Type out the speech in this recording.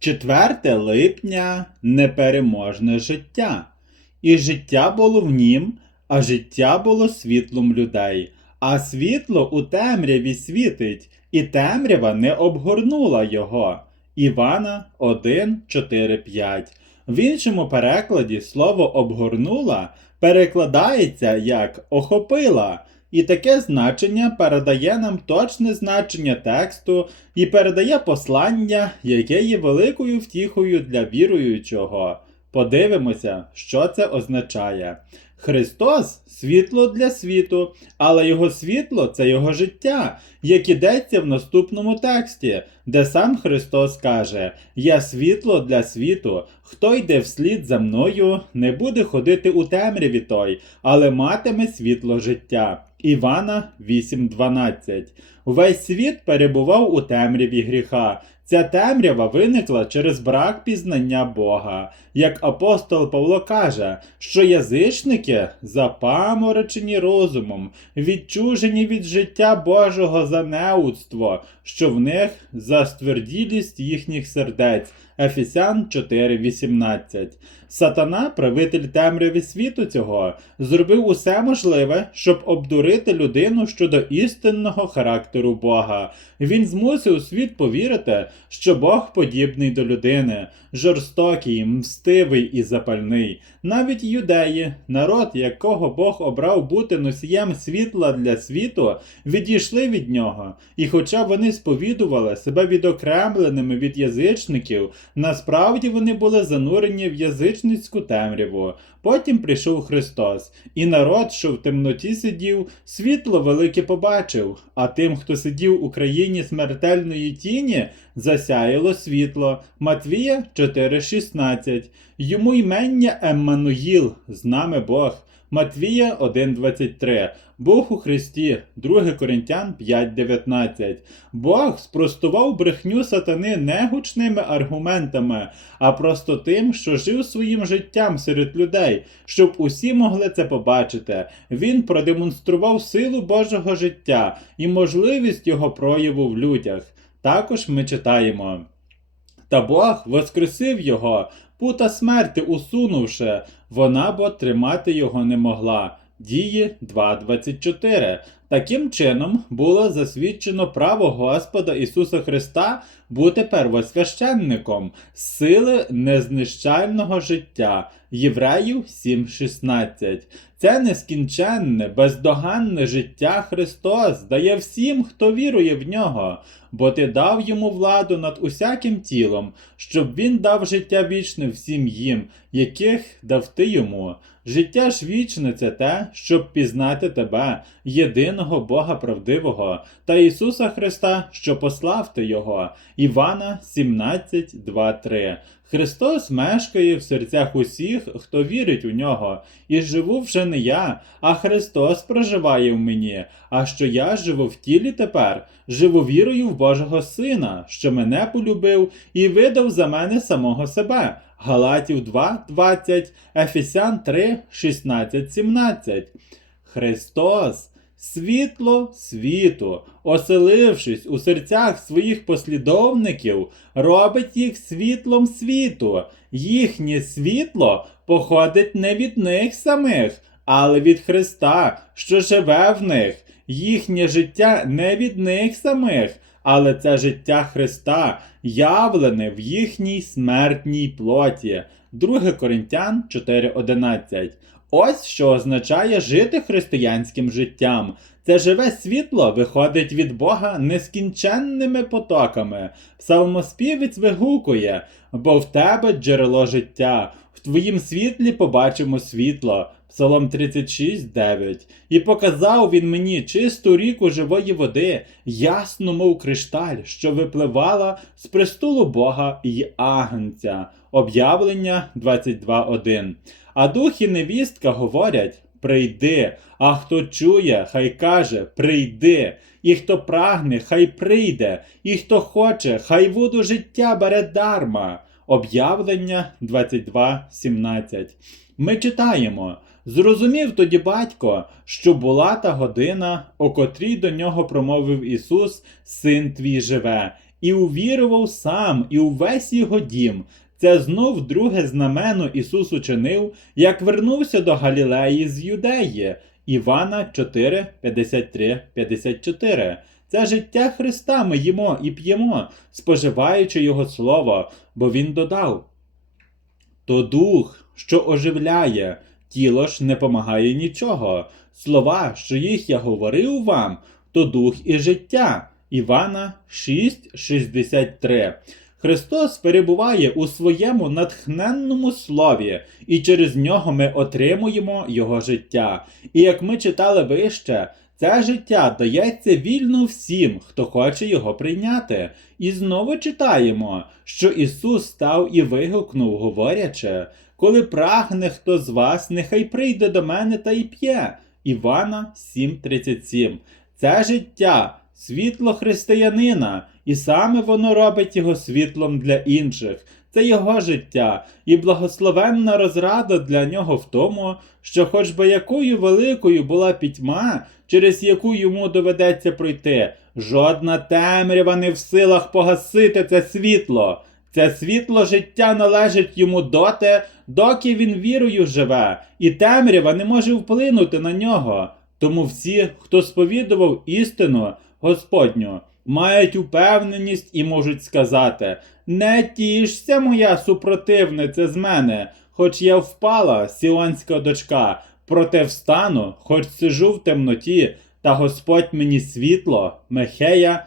4 липня непереможне життя. І життя було в нім, а життя було світлом людей. А світло у темряві світить, і темрява не обгорнула його. Івана 1, 4, 5. В іншому перекладі слово обгорнула перекладається як охопила. І таке значення передає нам точне значення тексту і передає послання, яке є великою втіхою для віруючого. Подивимося, що це означає. Христос світло для світу, але його світло це його життя, як ідеться в наступному тексті, де сам Христос каже: Я світло для світу, хто йде вслід за мною, не буде ходити у темряві той, але матиме світло життя. Івана 8.12 Увесь світ перебував у темряві гріха. Ця темрява виникла через брак пізнання Бога. Як апостол Павло каже, що язичники запаморочені розумом, відчужені від життя Божого за неудство, що в них застверділість їхніх сердець. Ефесян 4.18 Сатана, правитель темряві світу цього, зробив усе можливе, щоб обдурити людину щодо істинного характеру Бога. Він змусив світ повірити, що Бог подібний до людини, жорстокий, мстивий і запальний. Навіть юдеї, народ, якого Бог обрав бути носієм світла для світу, відійшли від нього. І хоча вони сповідували себе відокремленими від язичників, насправді вони були занурені в язичницьку темряву. Потім прийшов Христос, і народ, що в темноті сидів, світло велике побачив, а тим, хто сидів у країні смертельної тіні, засяяло світло. Матвія 4,16. Йому ймення Еммануїл, з нами Бог. Матвія 1,23. Бог у Христі, 2 Коринтян 5,19. Бог спростував брехню сатани не гучними аргументами, а просто тим, що жив своїм життям серед людей, щоб усі могли це побачити. Він продемонстрував силу Божого життя і можливість його прояву в людях. Також ми читаємо. Та Бог воскресив його, пута смерти усунувши, вона бо тримати його не могла. Дії 2.24. Таким чином було засвідчено право Господа Ісуса Христа бути первосвященником сили незнищального життя. Євреїв 7.16. Це нескінченне, бездоганне життя Христос дає всім, хто вірує в нього, бо ти дав йому владу над усяким тілом, щоб він дав життя вічне всім їм, яких дав ти йому. Життя ж вічне це те, щоб пізнати тебе, єдиного Бога правдивого, та Ісуса Христа, що послав ти Його. Івана 17, 2, 3. Христос мешкає в серцях усіх, хто вірить у нього, і живу вже не я, а Христос проживає в мені, а що я живу в тілі тепер, живу вірою в Божого Сина, що мене полюбив і видав за мене самого себе. Галатів 2, 20, Ефесян 3, 16, 17. Христос світло світу, оселившись у серцях своїх послідовників, робить їх світлом світу. Їхнє світло походить не від них самих, але від Христа, що живе в них. Їхнє життя не від них самих, але це життя Христа, явлене в їхній смертній плоті. 2 Коринтян 4.11 Ось що означає жити християнським життям. Це живе світло виходить від Бога нескінченними потоками. Псалмоспівець вигукує, бо в тебе джерело життя, в твоїм світлі побачимо світло. Псалом 36, 9. І показав він мені чисту ріку живої води, ясну, мов кришталь, що випливала з престолу Бога і Агнця. Об'явлення 22.1. А дух і невістка говорять: прийди, а хто чує, хай каже, прийди, і хто прагне, хай прийде, і хто хоче, хай воду життя бере дарма. Об'явлення 22.17. Ми читаємо. Зрозумів тоді батько, що була та година, о котрій до нього промовив Ісус, Син твій живе, і увірував сам, і увесь його дім. Це знов друге знамено Ісус учинив, як вернувся до Галілеї з Юдеї. Івана 4, 53, 54. Це життя Христа ми їмо і п'ємо, споживаючи Його Слово, бо Він додав. То дух, що оживляє, тіло ж не помагає нічого. Слова, що їх я говорив вам, то дух і життя. Івана 6,63. Христос перебуває у своєму натхненному слові, і через нього ми отримуємо Його життя. І як ми читали вище, це життя дається вільно всім, хто хоче його прийняти. І знову читаємо, що Ісус став і вигукнув, говорячи: Коли прагне хто з вас, нехай прийде до мене та й п'є. Івана 7:37. Це життя, світло християнина, і саме воно робить його світлом для інших. Це його життя, і благословенна розрада для нього в тому, що хоч би якою великою була пітьма, через яку йому доведеться пройти, жодна темрява не в силах погасити це світло. Це світло життя належить йому доти, доки він вірою живе, і темрява не може вплинути на нього. Тому всі, хто сповідував істину Господню, мають упевненість і можуть сказати: Не тішся, моя супротивниця з мене, хоч я впала, сіонська дочка, проте встану, хоч сижу в темноті, та Господь мені світло, Мехея